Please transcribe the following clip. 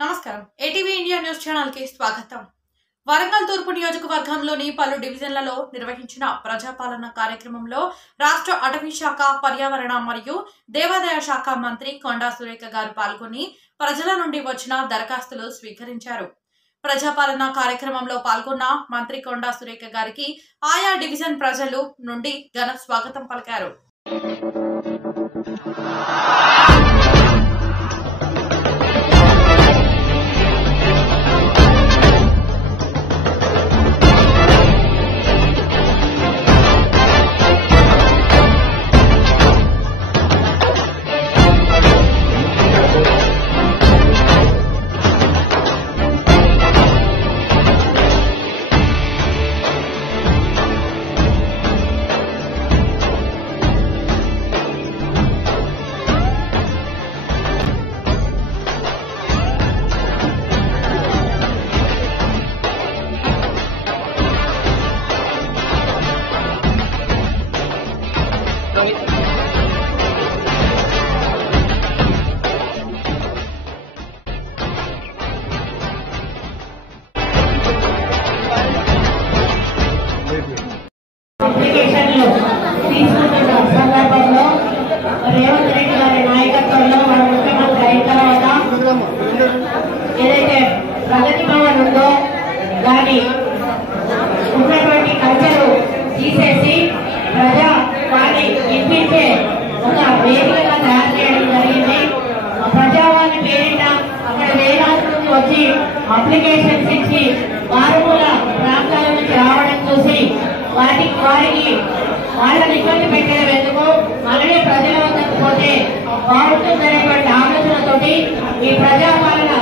నమస్కారం. ATV India news channel కి స్వాగతం. వరంగల్ తూర్పు నియోజకవర్గంలోని పలు డివిజన్లలో నిర్వహించిన ప్రజాపాలన కార్యక్రమంలో రాష్ట్ర అటవీ శాఖ, పర్యావరణ మరియు దేవాదాయ శాఖ మంత్రి కొండా సురేఖ గారు పాల్గొని ప్రజల నుండి వచ్చిన దరఖాస్తులు స్వీకరించారు. ప్రజాపాలన కార్యక్రమంలో పాల్గొన్న మంత్రి కొండా సురేఖ గారికి ఆయా డివిజన్ ప్రజలు నుండి ఘన స్వాగతం పలికారు. సందర్భంలో రేవంత్ రెడ్డి గారి నాయకత్వంలో మన ముఖ్యమంత్రి అయిన తర్వాత ఏదైతే ప్రగతి భవన్ ఉందో దాని ఉన్నటువంటి కల్చరు తీసేసి ప్రజా వాణి వినిపించే ఒక వేదికగా తయారు చేయడం జరిగింది. ప్రజావాణి పేరిట అక్కడ వేలాది మంది వచ్చి అప్లికేషన్స్ ఇచ్చి మారుమూల ప్రాంతాల నుంచి రావడం చూసి వారికి వాళ్ళని ఇబ్బంది పెట్టడం ఎందుకు, అలాగే ప్రజల వద్దకు పోతే బాగుంటుందనేటువంటి ఆలోచనతోటి ఈ ప్రజాపాలన